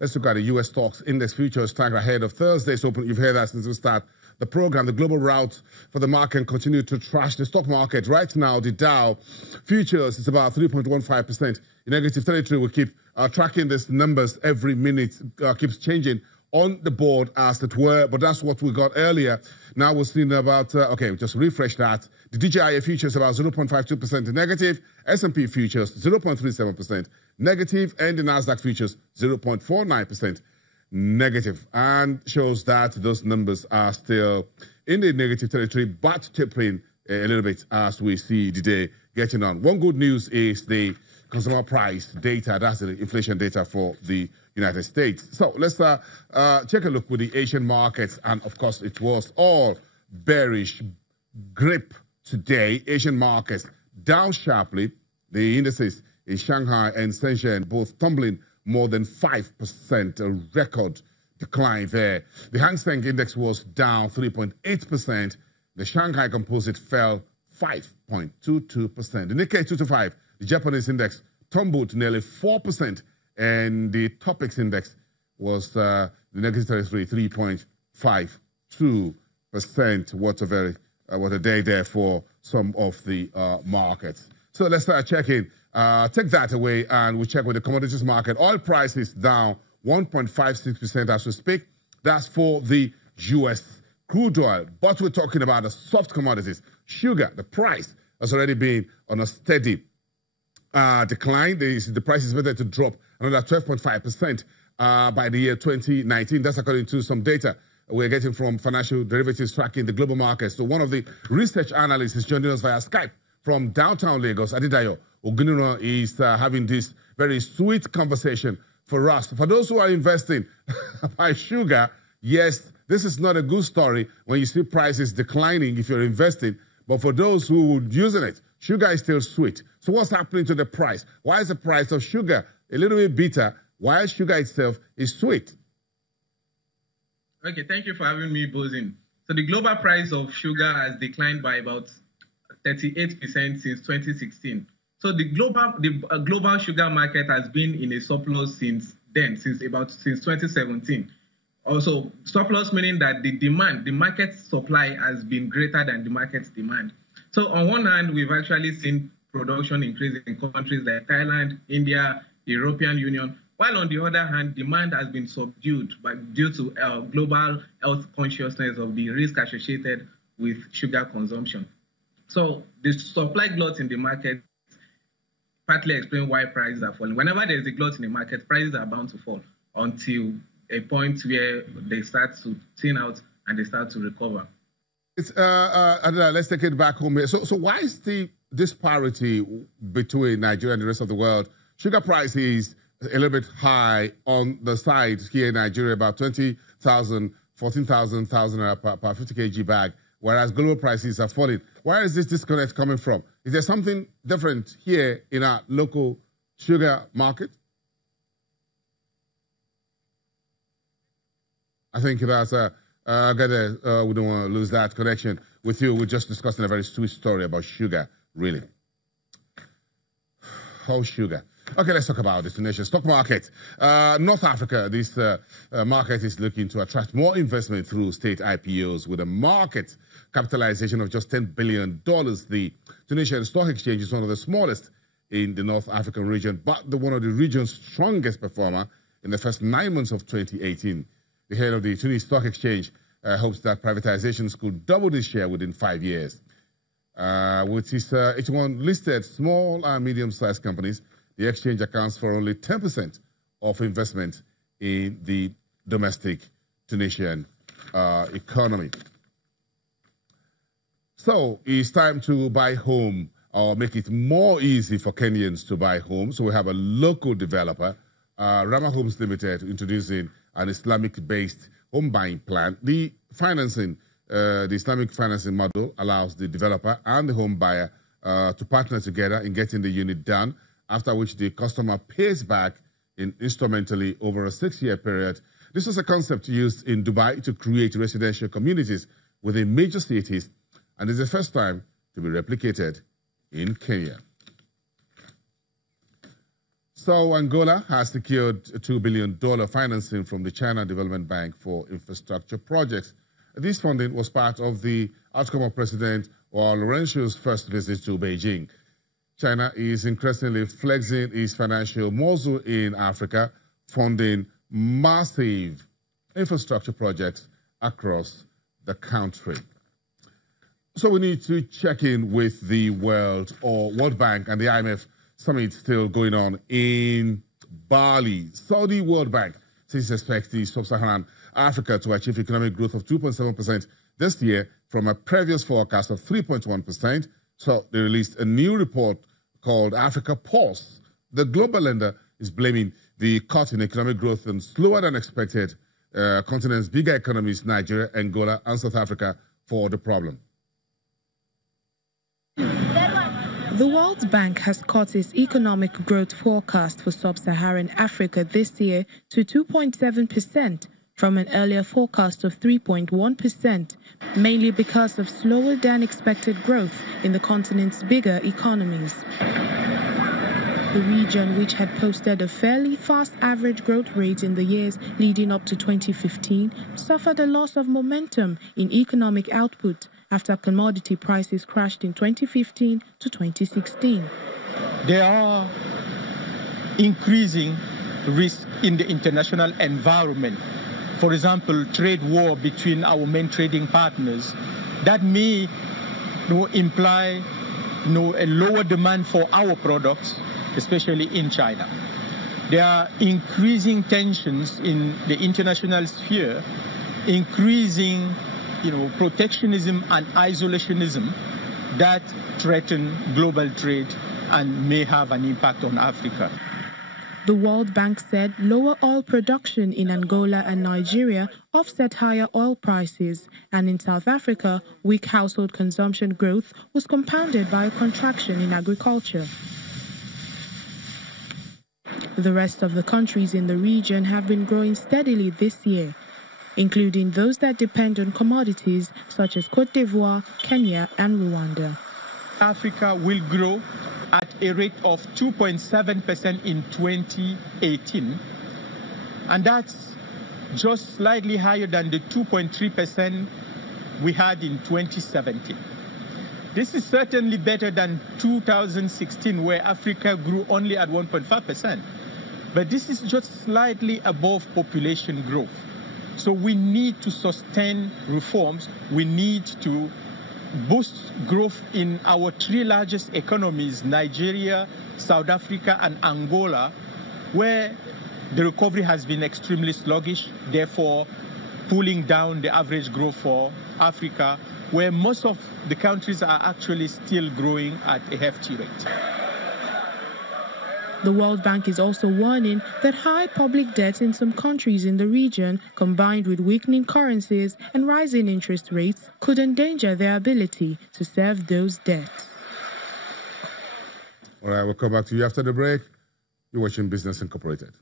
Let's look at the U.S. stocks index futures track ahead of Thursday's open. You've heard that since we start the program. The global route for the market continued to trash the stock market. Right now, the Dow futures is about 3.15% in negative territory. We keep tracking these numbers every minute, keeps changing on the board as it were, but that's what we got earlier. Now we're seeing about, okay, just refresh that. The DJI futures about 0.52% negative, S&P futures 0.37% negative, and the NASDAQ futures 0.49% negative, and shows that those numbers are still in the negative territory, but tapering a little bit as we see the day getting on. One good news is the consumer price data, that's the inflation data for the United States. So let's take a look with the Asian markets, and of course it was all bearish grip today. Asian markets down sharply. The indices in Shanghai and Shenzhen both tumbling more than 5%, a record decline there. The Hang Seng index was down 3.8%. The Shanghai Composite fell 5.22%. The Nikkei 225, the Japanese index, tumbled nearly 4%, and the Topix index was the negative territory, 3.52%. What a day there for some of the markets. So let's start checking. Take that away, and we check with the commodities market. Oil price is down 1.56% as we speak. That's for the U.S. crude oil. But we're talking about the soft commodities. Sugar, the price has already been on a steady decline. The price is expected to drop another 12.5% by the year 2019. That's according to some data we're getting from financial derivatives tracking the global market. So one of the research analysts is joining us via Skype from downtown Lagos. Adedayo Oguniro is having this very sweet conversation for us. For those who are investing by sugar, yes, this is not a good story when you see prices declining if you're investing. But for those who are using it, sugar is still sweet. So what's happening to the price? Why is the price of sugar a little bit bitter while sugar itself is sweet? Okay, thank you for having me, Bozin. So the global price of sugar has declined by about 38% since 2016. So the global sugar market has been in a surplus since 2017. Also, surplus meaning that the market supply has been greater than the market's demand. So on one hand, we've actually seen production increase in countries like Thailand, India, the European Union, while on the other hand, demand has been subdued due to global health consciousness of the risk associated with sugar consumption. So the supply glut in the market partly explain why prices are falling. Whenever there's a glut in the market, prices are bound to fall until a point where they start to thin out and they start to recover. It's, let's take it back home here. So why is the disparity between Nigeria and the rest of the world? Sugar price is a little bit high on the side here in Nigeria, about 20,000, 14,000 per 50 kg bag, whereas global prices are falling. Where is this disconnect coming from? Is there something different here in our local sugar market? I think that's we don't want to lose that connection with you. We're just discussing a very sweet story about sugar, really. Oh, sugar. Okay, let's talk about destination stock market. North Africa, this market is looking to attract more investment through state IPOs with a market capitalization of just $10 billion. The Tunisian Stock Exchange is one of the smallest in the North African region, but one of the region's strongest performer in the first 9 months of 2018. The head of the Tunis Stock Exchange hopes that privatizations could double this share within 5 years. With its 81 listed small and medium-sized companies, the exchange accounts for only 10% of investment in the domestic Tunisian economy. So it's time to buy home or make it more easy for Kenyans to buy homes. So we have a local developer, Rama Homes Limited, introducing an Islamic-based home buying plan. The Islamic financing model allows the developer and the home buyer to partner together in getting the unit done, after which the customer pays back instrumentally over a 6-year period. This was a concept used in Dubai to create residential communities within major cities, and is the first time to be replicated in Kenya. So Angola has secured a $2 billion financing from the China Development Bank for infrastructure projects. This funding was part of the outcome of President Lourenço's first visit to Beijing. China is increasingly flexing its financial muscle in Africa, funding massive infrastructure projects across the country. So we need to check in with the World Bank and the IMF summit still going on in Bali. Saudi World Bank says it expects the sub-Saharan Africa to achieve economic growth of 2.7% this year from a previous forecast of 3.1%. So they released a new report called Africa Pulse. The global lender is blaming the cut in economic growth and slower than expected continent's bigger economies, Nigeria, Angola, and South Africa, for the problem. The World Bank has cut its economic growth forecast for sub-Saharan Africa this year to 2.7% from an earlier forecast of 3.1%, mainly because of slower than expected growth in the continent's bigger economies. The region, which had posted a fairly fast average growth rate in the years leading up to 2015, suffered a loss of momentum in economic output after commodity prices crashed in 2015 to 2016. There are increasing risks in the international environment. For example, trade war between our main trading partners that may imply a lower demand for our products, especially in China. There are increasing tensions in the international sphere, increasing protectionism and isolationism that threaten global trade and may have an impact on Africa. The World Bank said lower oil production in Angola and Nigeria offset higher oil prices, and in South Africa, weak household consumption growth was compounded by a contraction in agriculture. The rest of the countries in the region have been growing steadily this year, including those that depend on commodities such as Côte d'Ivoire, Kenya, and Rwanda. Africa will grow at a rate of 2.7% in 2018, and that's just slightly higher than the 2.3% we had in 2017. This is certainly better than 2016, where Africa grew only at 1.5%, but this is just slightly above population growth. So we need to sustain reforms. We need to boost growth in our three largest economies, Nigeria, South Africa, and Angola, where the recovery has been extremely sluggish, therefore pulling down the average growth for Africa, where most of the countries are actually still growing at a hefty rate. The World Bank is also warning that high public debt in some countries in the region, combined with weakening currencies and rising interest rates, could endanger their ability to serve those debts. All right, we'll come back to you after the break. You're watching Business Incorporated.